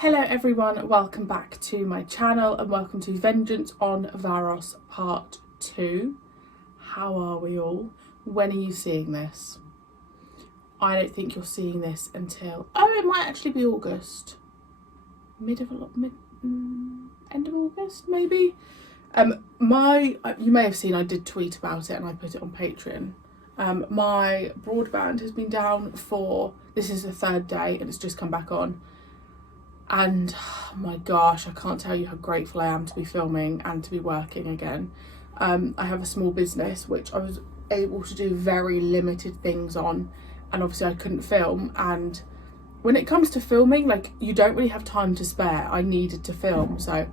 Hello everyone, welcome back to my channel and welcome to Vengeance on Varos part 2. How are we all? When are you seeing this? I don't think you're seeing this until, it might actually be August. End of August maybe? You may have seen I did tweet about it and I put it on Patreon. My broadband has been down this is the third day and it's just come back on. And oh my gosh, I can't tell you how grateful I am to be filming and to be working again. I have a small business which I was able to do very limited things on, and obviously I couldn't film. And when it comes to filming, like, you don't really have time to spare. I needed to film, so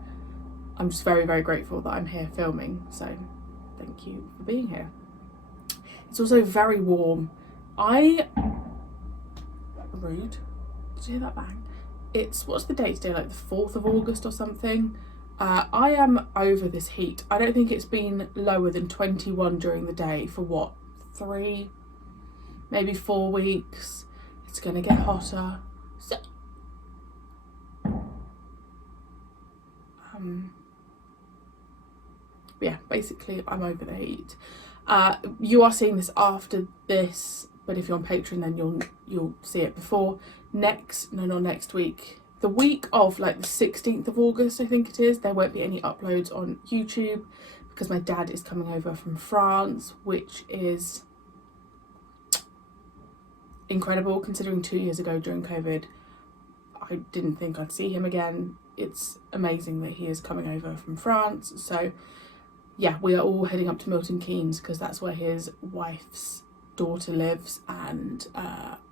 I'm just very, very grateful that I'm here filming. So thank you for being here. It's also very warm. Rude. Did you hear that bang? What's the date today, like the 4th of August or something. I am over this heat. I don't think it's been lower than 21 during the day for what, 3, maybe 4 weeks. It's gonna get hotter. So yeah, basically I'm over the heat. You are seeing this after this, but if you're on Patreon then you'll see it before. Not next week. The week of like the 16th of August, I think it is, there won't be any uploads on YouTube because my dad is coming over from France, which is incredible considering 2 years ago during COVID I didn't think I'd see him again. It's amazing that he is coming over from France. So yeah, we are all heading up to Milton Keynes because that's where his wife's daughter lives, and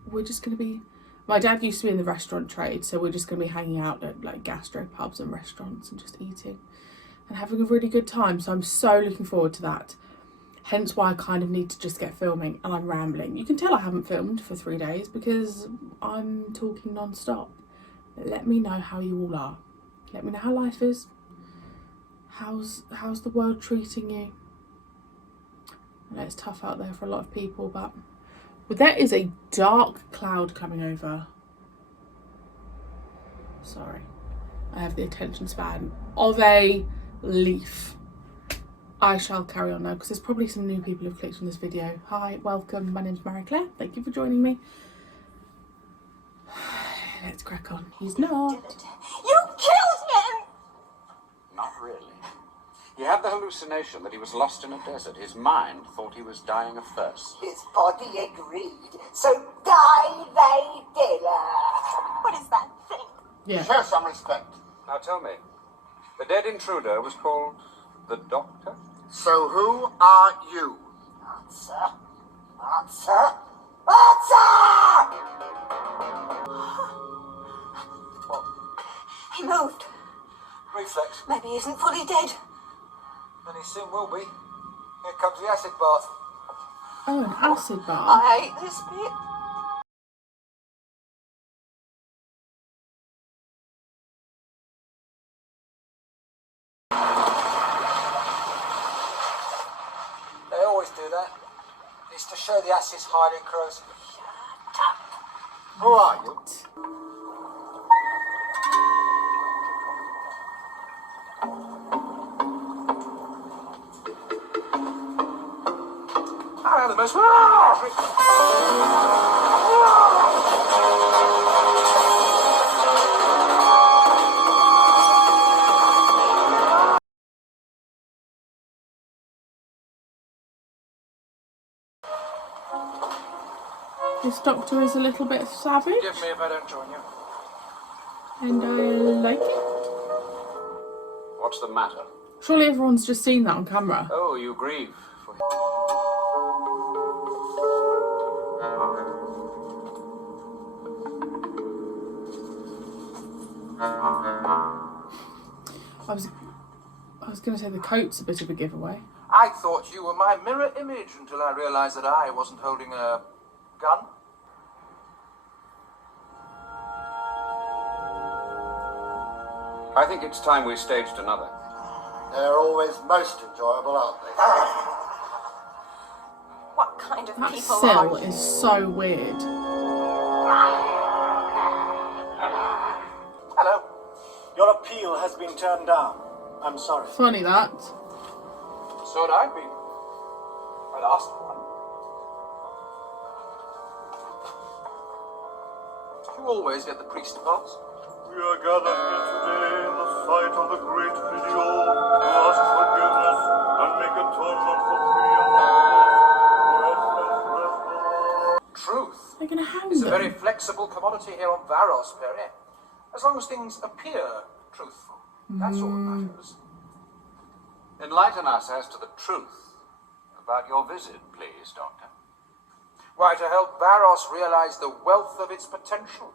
we're just going to be, my dad used to be in the restaurant trade, so we're just going to be hanging out at like gastro pubs and restaurants and just eating and having a really good time. So I'm so looking forward to that. Hence why I kind of need to just get filming, and I'm rambling. You can tell I haven't filmed for 3 days because I'm talking non-stop. Let me know how you all are. Let me know how life is. How's the world treating you? I know it's tough out there for a lot of people, but there is a dark cloud coming over. Sorry, I have the attention span of a leaf. I shall carry on now because there's probably some new people who've clicked on this video. Hi, welcome, my name's Marie-Clare. Thank you for joining me. Let's crack on. He's not. You killed him! Not really. He had the hallucination that he was lost in a desert. His mind thought he was dying of thirst. His body agreed, so die they did. What is that thing? Yeah. Show some respect. Now tell me, the dead intruder was called the Doctor? So who are you? Answer. Answer. Answer! What? He moved. Reflex. Maybe he isn't fully dead. And he soon will be. Here comes the acid bath. Oh, an acid bath. I hate this bit. They always do that. It's to show the acid's highly corrosive. Shut up. Who are you? I am the most... This doctor is a little bit savage, Forgive me if I don't join you. and I like it. What's the matter? Surely everyone's just seen that on camera. Oh, you grieve for... I was going to say the coat's a bit of a giveaway. I thought you were my mirror image until I realized that I wasn't holding a gun. I think it's time we staged another. They're always most enjoyable, aren't they? What kind of That people sill are you? is so weird. Hello. appeal has been turned down. I'm sorry. Funny that. So had I been. I'd asked for one. You always get the priest parts. We are gathered here today in the sight of the great video to ask forgiveness and make atonement for three among us who have transgressed. Truth They're gonna hang is a them. very flexible commodity here on Varos, Perry. As long as things appear truthful, that's all that matters. Enlighten us as to the truth about your visit, please, Doctor. Why, to help Varos realize the wealth of its potential.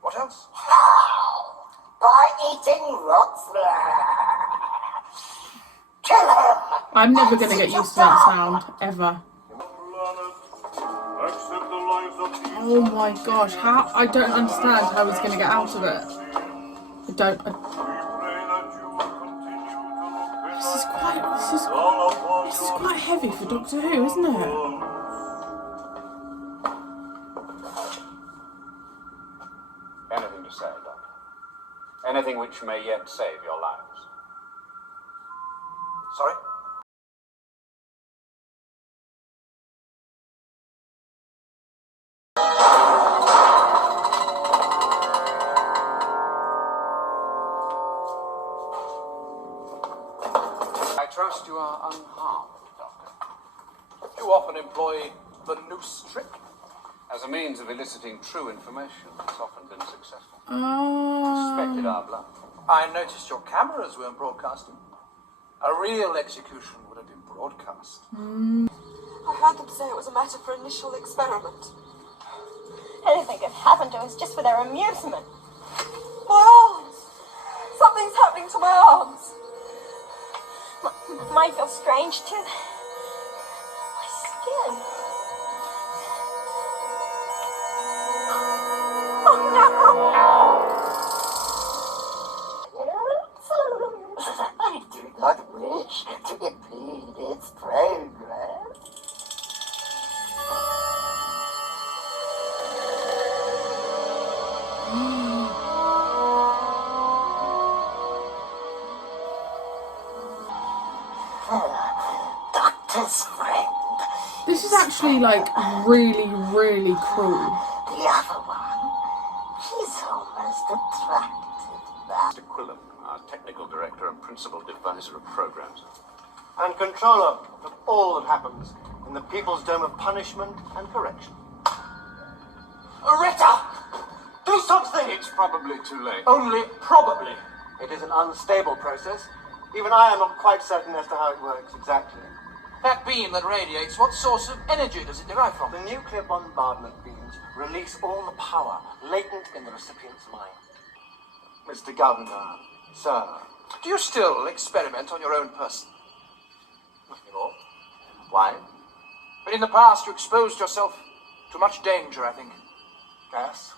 What else? By eating rock flesh. Kill him! I'm never gonna get used to that sound, ever. Accept the lives of these. Oh my gosh, how? I don't understand how he's gonna get out of it. I don't. We pray that you will continue to look This is down upon quite heavy for Doctor Who, isn't it? Anything to say, Doctor? Anything which may yet save your lives? Sorry? I trust you are unharmed, Doctor. You often employ the noose trick. As a means of eliciting true information, it's often been successful. Oh. Suspected our blood. I noticed your cameras weren't broadcasting. A real execution would have been broadcast. I heard them say it was a matter for initial experiment. Anything could happen to us just for their amusement. My arms! Something's happening to my arms. Mine feel strange too. My skin. Oh I do not wish to impede its progress. Doctor's friend. This is actually like really, really cruel. The other one. She's almost attracted now. Mr. Quillen, our technical director and principal deviser of programs. And controller of all that happens in the People's Dome of Punishment and Correction. Rita! Do something! It's probably too late. Only probably. It is an unstable process. Even I am not quite certain as to how it works exactly. That beam that radiates, what source of energy does it derive from? The nuclear bombardment beams release all the power latent in the recipient's mind. Mr. Governor, sir. Do you still experiment on your own person? Nothing more. Why? But in the past you exposed yourself to much danger, I think. Yes.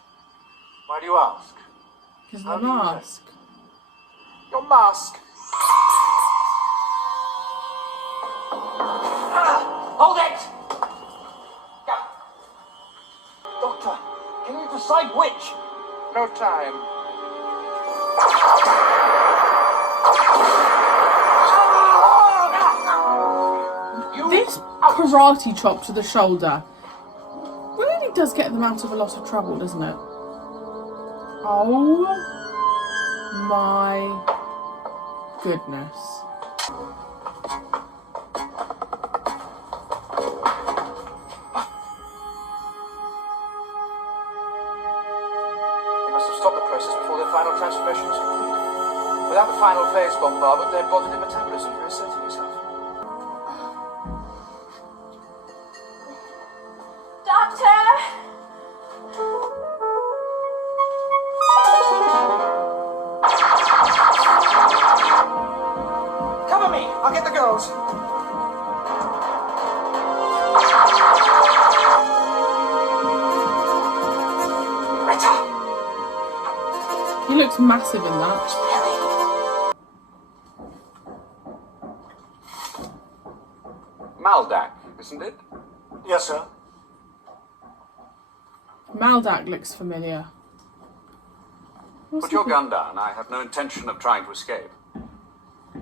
Why do you ask? Because How the do you know? mask. Your mask. Hold it! Doctor, can you decide which? No time. This karate chop to the shoulder really does get them out of a lot of trouble, doesn't it? Oh my goodness. They must have stopped the process before their final transformation was complete. Without the final phase bombardment, their bodily metabolism reasserting itself. Doctor! Cover me! I'll get the girls. He looks massive in that. Maldak, isn't it? Yes, sir. Maldak looks familiar. Put your gun down. I have no intention of trying to escape.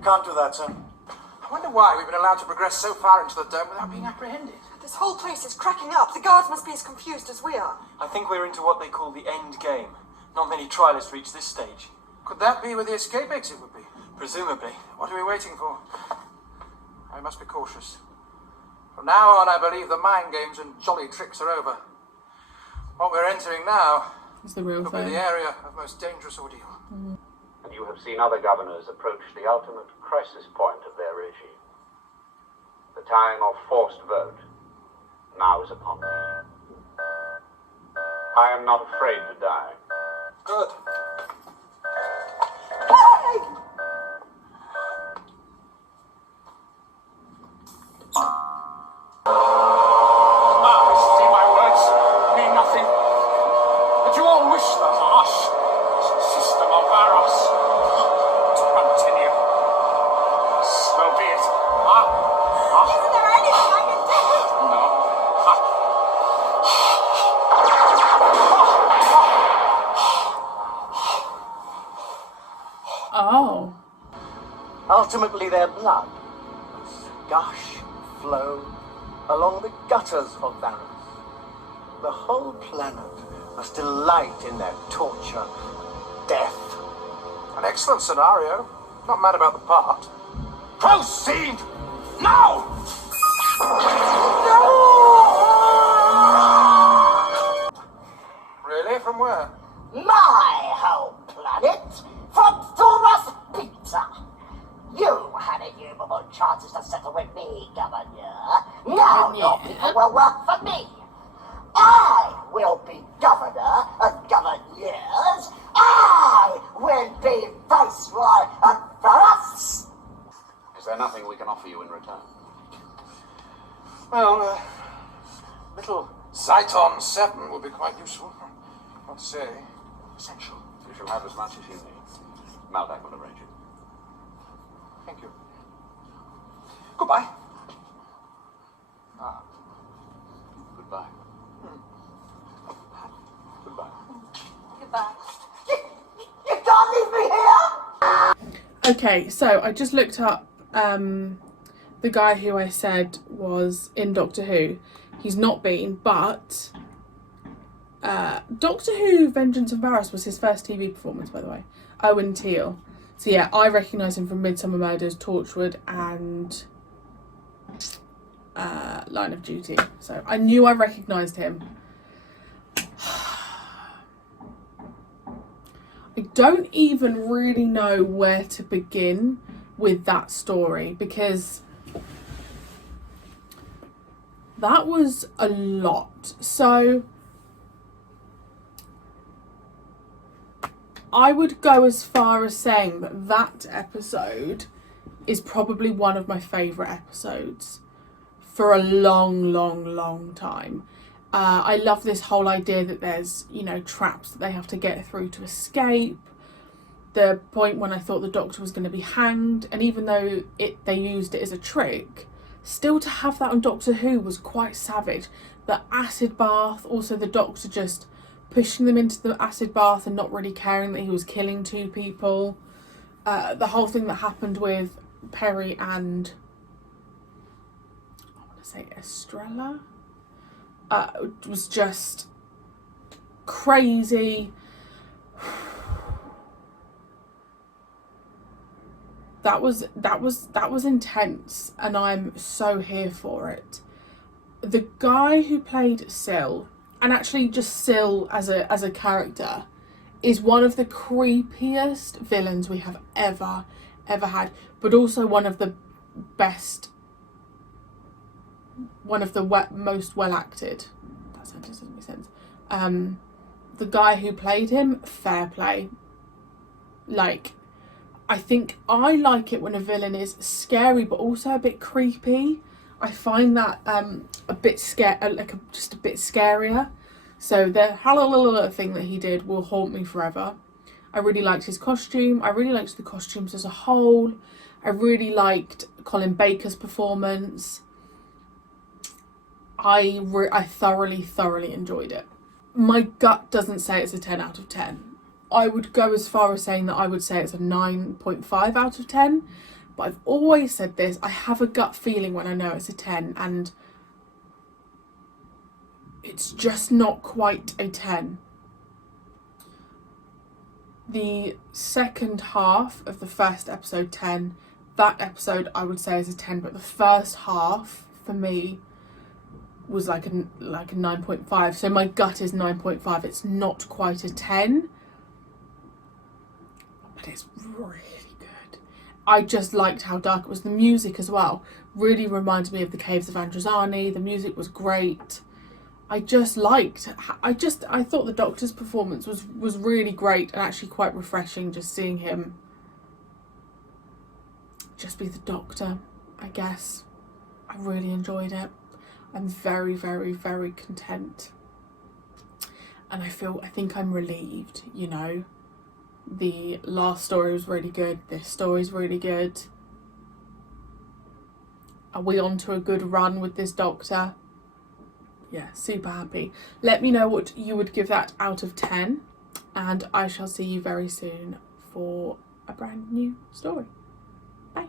Can't do that, sir. I wonder why we've been allowed to progress so far into the dome without being apprehended. This whole place is cracking up. The guards must be as confused as we are. I think we're into what they call the end game. Not many trialists reach this stage. Could that be where the escape exit would be? Presumably. What are we waiting for? I must be cautious. From now on, I believe the mind games and jolly tricks are over. What we're entering now It's the real will be thing. the area of most dangerous ordeal. And you have seen other governors approach the ultimate crisis point of their regime. The time of forced vote now is upon me. I am not afraid to die. Good. See, my words mean nothing. But you all wish the harsh system of Varos to continue. So be it. Isn't there anything I can do? No. Oh. Ultimately, their blood must gush, flow along the gutters of Varos. The whole planet must delight in their torture, death. An excellent scenario. Not mad about the part. Proceed now! Really? From where? My home planet from Thoros Pizza. You had innumerable chances to settle with me, Governor. Now your people will work for me. I will be governor of governors. I will be viceroy of Varos. Is there nothing we can offer you in return? Well, little Zyton 7 would be quite useful. Not to say essential. You shall have as much as you need. Maldak will arrange it. Thank you. Goodbye. Goodbye. Goodbye. Goodbye. You can't leave me here. Okay, so I just looked up the guy who I said was in Doctor Who. He's not been, but Doctor Who Vengeance of Varos was his first TV performance, by the way. Owen Teale. So yeah, I recognise him from Midsummer Murders, Torchwood and Line of Duty. So I knew I recognised him. I don't even really know where to begin with that story because that was a lot. So I would go as far as saying that that episode is probably one of my favourite episodes for a long time. I love this whole idea that there's, you know, traps that they have to get through to escape. The point when I thought the Doctor was going to be hanged, and even though they used it as a trick, still to have that on Doctor Who was quite savage. The acid bath, also the Doctor just pushing them into the acid bath and not really caring that he was killing two people. The whole thing that happened with Perry and, I want to say Estrella, was just crazy. That was intense, and I'm so here for it. The guy who played Syl, and actually just Syl as a character, is one of the creepiest villains we have ever had, but also one of the best, one of the most well acted. That sentence doesn't make sense. The guy who played him, fair play. Like, I think I like it when a villain is scary but also a bit creepy. I find that a bit just a bit scarier. So the hallelujah thing that he did will haunt me forever. I really liked his costume. I really liked the costumes as a whole. I really liked Colin Baker's performance. I thoroughly enjoyed it. My gut doesn't say it's a 10 out of 10. I would go as far as saying that I would say it's a 9.5 out of 10. But I've always said this, I have a gut feeling when I know it's a 10, and it's just not quite a 10. The second half of the first episode, 10, that episode I would say is a 10, but the first half for me was like a 9.5. So my gut is 9.5. It's not quite a 10, but it's really good. I just liked how dark it was. The music as well really reminded me of the Caves of Androzani. The music was great. I thought the Doctor's performance was really great and actually quite refreshing, just seeing him just be the Doctor, I guess. I really enjoyed it. I'm very, very, very content. And I think I'm relieved, you know. The last story was really good. This story's really good. Are we on to a good run with this Doctor? Yeah, super happy. Let me know what you would give that out of 10. And I shall see you very soon for a brand new story. Bye.